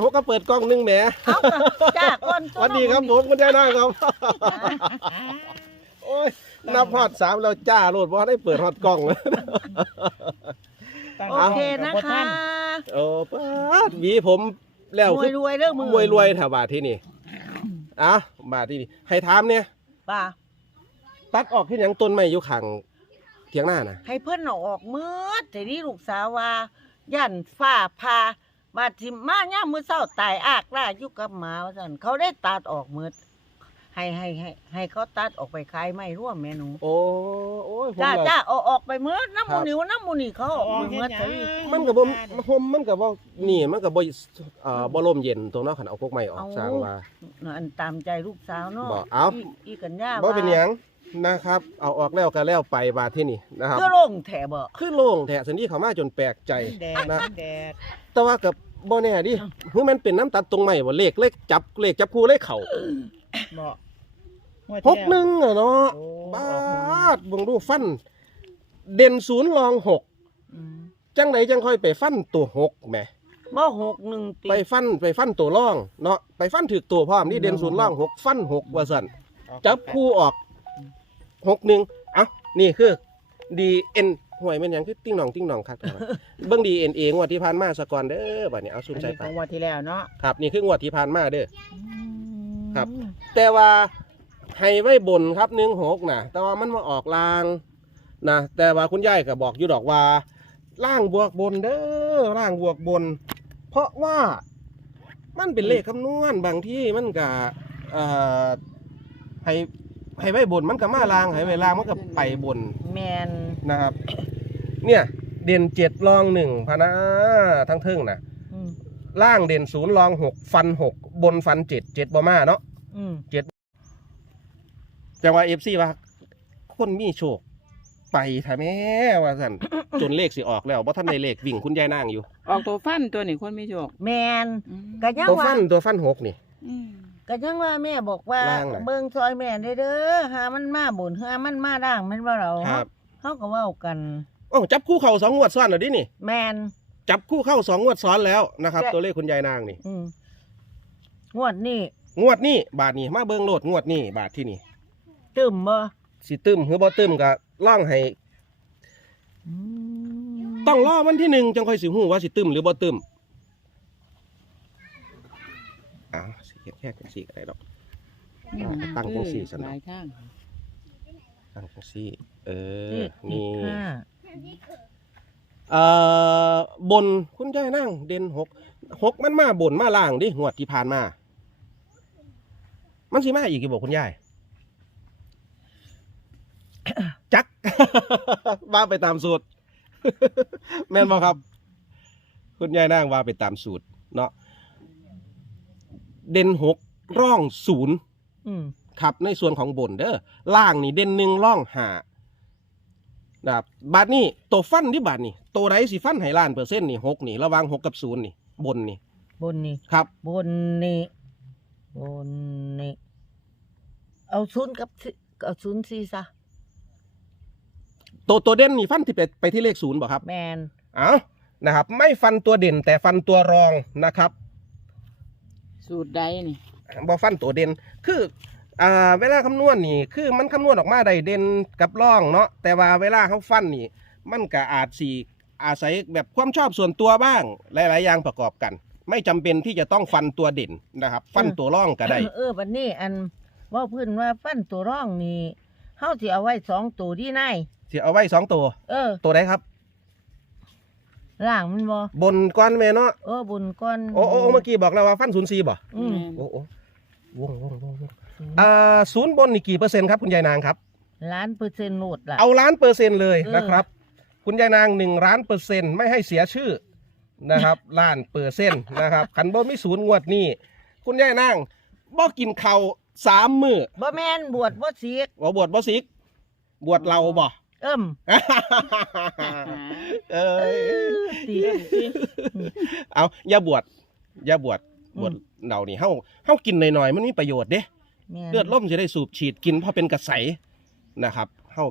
ผมก็เปิดกล้องหนึงแหมเอาก็จ้าก่อนสวัสดีครับผมคุณยายนางครับโอ้ยนับฮอดสามแล้วจ้าโลดว่าได้เปิดฮอดกล้องเลยโอเคนะคะโอ้ป้าดหวีผมแล้วรวคืยอรวยๆเรื่องมือรวยรวยๆแถวบาทที่นี่อะบาทที่นี่ให้ถามเนี่ยป่าตัดออกที่ยังต้นไม้อยู่ข้างเถียงหน้านะให้เพื่อนเอาออกมืดแต่นี่ลูกสาวว่าย่านฝ้าพา บาดทิมมาย่ามมือเศร้าตายอากล่าอยู่กับหมาว่าซั่นเขาได้ตัดออกมืด ให้ให้ให้ให้เขาตัดออกไปขายไม่ร่วมแม่หนูโอ้โอ้ยผมจ้าว่า จ้าเอาออกไปมืดน้ำครัมูบ นิวน้ำมูนี่เขาเอาออกมืดสิมันก็บ่ผมมันก็บ่นี่มันก็บ่เอ่อบ่ลมเย็นตรงเนาะคันเอาพวกไม้ออกสร้างว่า อันตามใจลูกสาวเนาะบอกเอาอีอีกันย่าบ่เป็นหยังนะครับ เอาออกแล้วก็แล้วไปบาทที่นี่นะครับ ก็ลงแถบ่คือโล่งแท้สันนี้เขามาจนแปลกใจแดดนะแดดแต่ว่ากับบ่แน่ดิคือมันเป็นน้ำตัดตรงใหม่บ่เลขเลขจับเลขจับคู่เลขเข่า เหมาะงวดหที่กแล้วหนึ่งอะเนาะโอ้บาดเบ่งดูฟัน เด่นศูนย์รองหกอืมจังไหนจังค่อยไปฟันตัวหกแหมบ่หกหนึ่งตี ไปฟันไปฟันตัวร่องเนาะไปฟันถือตัวพร้อมนี่เด่นศูนย์ร่องหกฟันหกว่าสั่นออกจับคู่ออกหกหนึ่งเอ้านี่คือดีเอ็นห่วยแมันหยังคือติ้งหนองติ้งหนองครับ เบิ่งดีเอ็นเองวดที่ผ่านมาสะก่อนเด้อบัดนี้เอาซุ่อัมนใจนี้ไปของงวันที่แล้วเนาะครับนี่คืองวดที่ผ่านมาเด้ออืมครับ แต่ว่าให้ไว้บนครับหนึ่งหกนะแต่ว่ามันมาออกลางนะแต่ว่าคุณยายก็บอกอยู่ดอกว่าล่างบวกบนเด้อล่างบวกบน เพราะว่ามันเป็นเลขคำนวณบางที่มันก็เอ่อให้ให้ไว้บนมันก็มาลางให้ไว้ลางมันก็ไปบนแมนนะครับ เนี่ยเด่นเจ็ดรองหนึ่งพะนะทั้งเทึ่งนะอืมล่างเด่นศูนย์รองหกฟันหกบนฟันเจ็ดเจ็ดบอมาเนาะ อืมจังว่าเอฟซีว่า คนมีโชค ไปทำแม่ว่าสัน จนเลขสิออกแล้วเพราะท่านในเลขวิ่งคุณยายนางอยู่ ออกตัวฟันตัวนี้คนไม่โชคแมนอืมก็ยังตัวว่าฟันตัวฟันหกนี่ อืมก็ยังว่าแม่บอกว่าล่างน่ะ เบิ่งซอยแม่ได้เด้อหามันมาบุญหามันมาด่างแมันว่าเราครับเขาก็เว้ากัน โอ้จับคู่เข่าสองงวดซ้อนเหรอดินี่ แมน จับคู่เข้าสองงวดซ้อนแล้วนะครับแกะตัวเลขคุณยายนางนี่ อืมงวดนี้ งวดนี้บาทนี้มาเบิ้งโลดงวดนี้บาทที่นี่ตึมบ่สิตึมหรือบ่ตึมก็ล่องให้ อืมต้องล่อมันที่หนึ่งจังค่อยสิหูว่าสิตึมหรือบ่ตึมอ้าวสิเฮ็ดแค่จังสี่ก็ได้ดอกอ่าตั้งจังสี่สนหลายทาง ตั้งจังสี่ เออ เลขติดนี่ ห้าเอ่อบนคุณยายนั่งเด่นหกหกมันมาบนมาล่างดิงวดที่ผ่านมา มันสิมาอีกกี่บอกคุณยายจัก ว่าไปตามสูตร แม่นบ่ครับ คุณยายนั่งว่าไปตามสูตร เนาะเด่นหกร่องศูนย์อืมครับในส่วนของบนเด้อล่างนี่เด่นหนึ่งร่องหานะครับบาทนี่ตัวฟันที่บาทนี่ตัวไรสิฟันให้ล้านเปอร์เซ็นต์นี่หกนี่ ระหวางหกกับศูนย์นี่ บนนี่ บนนี่ครับ บนนี่ บนนี่เอาศูนย์กับสิเอาศูนย์สี่ซะตัวตัวเด่นนี่ฟันที่ไปไปที่เลขศูนย์บ่ครับแมนเอานะครับ ไม่ฟันตัวเด่นแต่ฟันตัวรองนะครับสูตรใดนี่บ่ฟันตัวเด่นคืออ่าเวลาคำนวณนี่ คือมันคำนวณออกมาได้เด่นกับร่องเนาะแต่ว่าเวลาเขาฟันนี่ มันก็อาจสีอาศัยแบบความชอบส่วนตัวบ้าง หลาย ๆ อย่างประกอบกัน ไม่จำเป็นที่จะต้องฟันตัวเด่นนะครับ ฟันตัวร่องก็ได้ เออบัดนี้อันเว่าเพื้นว่าฟันตัวร่องนี่เฮาสิเอาไว้สองตัวที่นายที่เอาไว้สองตัว เออตัวไหนครับ ล่างมันบ่บนก้อนแม่เนาะเออบุญก้อนโอ้โอ้เมื่อกี้บอกแล้วว่าฟันศูนย์สี่บ่อืมโอ้โอ้วงวงวงวงอ่าศูนย์บนนี่กี่เปอร์เซ็นต์ครับคุณยายนางครับ ล้านเปอร์เซ็นต์โหลดล่ะ เอาล้านเปอร์เซ็นต์เลยเออนะครับ คุณยายนางหนึ่งล้านเปอร์เซ็นต์ไม่ให้เสียชื่อ นะครับล้านเปอร์เซ็นต์นะครับขันบ่มีศูนย์งวดนี่คุณยายนางบ่กินข้าวสามมื้อบ่แม่นบวชบ่สีกบ่บวชบ่สิก บวชเราบ่ เอิ่มเอ้ยตีเอาอย่าบวชอย่าบวชอืมบวชเรานี่เฮาเฮากินหน่อยๆมันมีประโยชน์เด้แม่นเลือดล่มจะได้สูบฉีดกินพอเป็นกระใสนะครับเฮา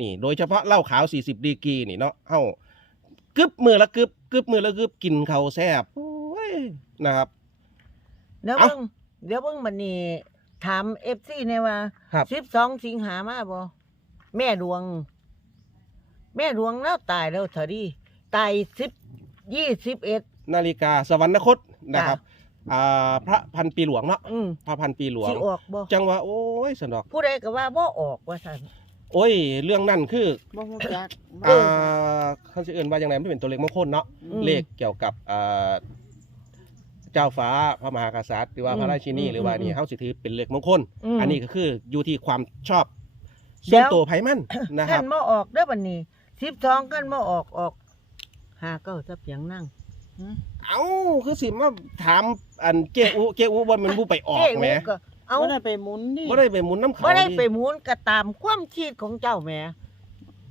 นี่ โดยเฉพาะเหล้าขาว 40 ดีกรีนี่เนาะเฮากึบมือละกึบ กึบมือละกึบกินเขาวแซ่บโอ้ยนะครับ เดี๋ยวเอ้า เบิ่งเดี๋ยวเบิ่งบัดนี้ถาม FC แน่ว่าครับ 12สิงหามาบ่แม่ดวง แม่ดวงแล้วตายแล้วเถอะดิตาย10 21 นาฬิกาสวรรคตนะครับอ่าพระพันปีหลวงเนาะอืมพระพันปีหลวง สิออกบ่จังว่าโอ้ยสนอก ผู้ใดก็ว่าบ่ออกว่าซั่น โอ้ย เรื่องนั่นคือบ่ฮู้จักอ่าเขาจะเอื่นว่าอย่างไรมันเป็นตัวเลขมงคลเนาะอืม เลขเกี่ยวกับอ่าเจ้าฟ้าพระมหากษัตริย์หรือว่าอืมพระราชินีอืมหรือว่าอืมนี่เขาสิถือเป็นเลขมงคลมอันนี้ก็คืออยู่ที่ความชอบเดี๋ส่ยววนตัวไผมันนะคกัรับ นบ่ออกเด้อบัดนี้12กันบ่ออกออกหาเก้าจะเพียงนั่งเอ้าคือสิมาถามอันเจอุเจอุบ่แมันผู้ไปออกเจ๊แหม ก็ เอาบ่ได้ไปหมุนนี่บ่ได้ไปหมุนน้ำเขาบ่ได้ดิไปหมุนก็ตามความคิดของเจ้าแหม่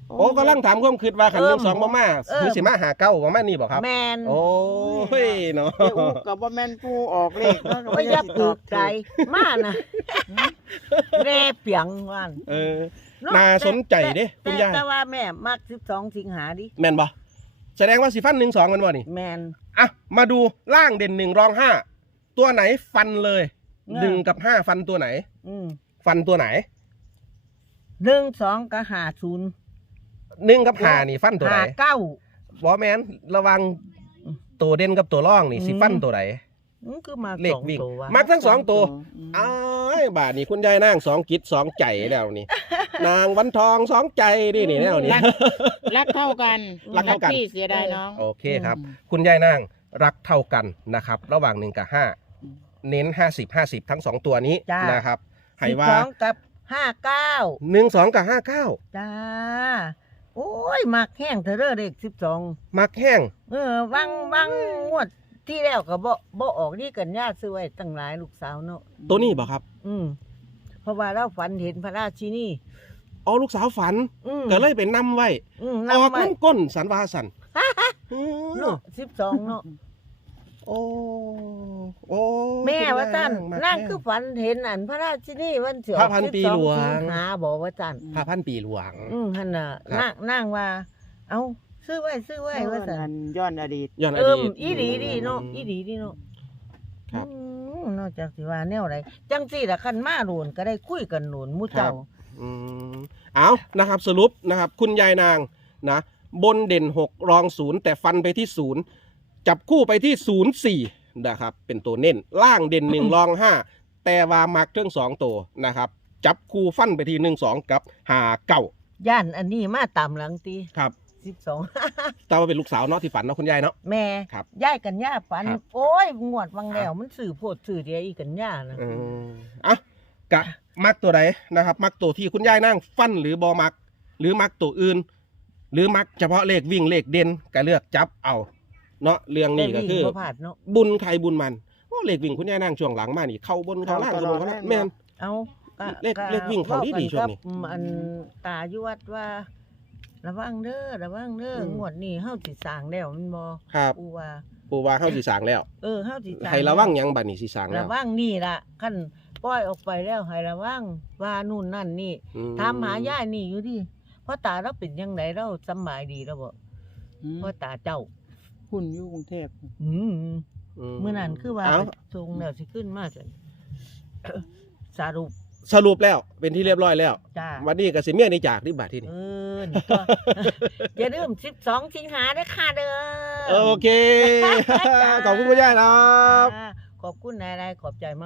โอ้กำลังถามความคิดว่าขันหนึ่งสองบ่มาเออคือสิมาหาเก้าบ่มานี่บ่ครับ แมนโอ้ยเนาะ เจ้าอุกก็บ่แม่นผู้ออกเลขเนาะก็ว่าอย่าสิปลูกใจมานะแร่เปียงว่านเออเะน่าสนใจเด้แต่คุณยายแต่ว่าแม่มัก12 สิงหาดิแม่นบ่แสดงว่าสิฟันหนึ่งสองกันบ่นี่แมนอะมาดูล่างเด่นหนึ่งรองห้าตัวไหนฟันเลยเออ หนึ่งกับห้าฟันตัวไหน อืมฟันตัวไหน1 2ก็50หนึ่งกับห้านี่ฟันตัวไหนหาเก้าบอแมนระวังตัวเด่นกับตัวร่องนี่อืมสิฟันตัวไหนอืมคือมาเลขสองวิ่งตัววะมักทั้งสองตัวอืมอ้ายบาทนี่คุณยายนางสองกิจสองใจแล้วนี่ นางวันทองสองใจนี่นี่แนวนี้ รักรักเท่ากันรักเท่ากัน พี่เสียดายน้อง โอเคครับอืมคุณยายนางรักเท่ากันนะครับ ระหว่างหนึ่งกับห้าอืม เน้นห้าสิบห้าสิบทั้งสองตัวนี้จ้าน นะครับให้ว่า12กับ59หนึ่งสองกับห้าเก้าจ้า โอ้ยมักแห้งเธอเด้อเด็ก12มักแห้ง เออวังวังงวดที่แล้วก็บ่บ่ออกนี่กันญาติซื้อไว้ตั้งหลายลูกสาวเนาะตัวนี้บ่ครับอืมเพราะว่าเราฝันเห็นพระราชินีอ๋อลูกสาวฝันอืมก็เลยเป็นนำไว้อืมออกนำมาน้ำก้นสันวาสันอืมเนาะ12เนาะ โอ้โอ้แม่ว่าซั่นมักนั่งแห้คือฝันเห็นอันพระราชินีวันเสียพระพันปีหลวงหาบอกว่าซั่นพระพันปีหลวง อืมหั่นน่ะครับนั่งนั่งว่า เอ้าซื้อไว้ซื้อไว้ว่าซั่อันนย้อนอดีตย้อนอเอิมดีตอีดีดีเนาะอีดีดีเนาะครับอืมนอกจากสิว่าแนวใดจังซี่ล่ะคันมาโดนก็ได้คุยกันโดนหมู่เจ้าอืมเอานะครับ สรุปนะครับ คุณยายนางนะ บนเด่นหกรองศูนย์แต่ฟันไปที่ศูนย์ จับคู่ไปที่ศูนย์สี่นะครับ เป็นตัวเน้นล่างเด่นหนึ่งรองห้าแต่ว่ามักเครื่องสองตัวนะครับ จับคู่ฟันไปที่หนึ่งสองกับหาเก่าย่านอันนี้มาตามหลังตีครับสิบสองแต่ว่าเป็นลูกสาวเนาะที่ฝันเนาะคุณยายเนาะแม่ครับย่ายกันย่าฝันครับโอ้ยงวดวังแล้วมันสื่อโพดสื่อเดียวอีกันย่านะอืมอะกะมักตัวใดนะครับ มักตัวที่คุณยายนั่งฟันหรือบอมัก หรือมักตัวอื่น หรือมักเฉพาะเลขวิ่งเลขเด่นก็เลือกจับเอา เนาะเรื่องนี้ก็คือแต่วิ่งบ่พลาดเนาะบุญใครบุญมันโอ้เลขวิ่งคุณยายนั่งช่วงหลังมานี่เข้าบนเข้าล่างเข้าบนเข้าล่างแม่น เอาก็เลขก็เลขวิ่งเขาดีๆว้กัช่วงนี้กับอันตาอยู่วัดว่า ระวังเด้อระวังเด้ออืม งวดนี้เฮาสิสร้างแล้วมันบ่ครับอูว่า ปูว่าเข้าสีสางแล้วเออเฮาสิสร้างให้ระวังหยังบัดนี้สีสางแล้ระววังนี่ล่ะคันปล่อยออกไปแล้วให้ระวังว่านู่นนั่นนี่ อืถามหาย่ายนี่อยู่ดิพ่อตาเราเป็นยังไงเราสำบายดีแล้วบ่อืมพ่อตาเจ้า หุ่นอยู่กรุงเทพอืมมเมื่อนั้นคือว่าเอ้าทรงแล้วสิขึ้นมาจันสรุปสรุปแล้วเป็นที่เรียบร้อยแล้ว จ้าวันนี้ก็สิเมียในจากที่บาทที่นี่เออนี่ก็อย่าลืม12สิงหาเด้อค่ะเด้อโอเค ขอบคุณคุณยายครับ จ้าขอบคุณนายๆขอบใจมาก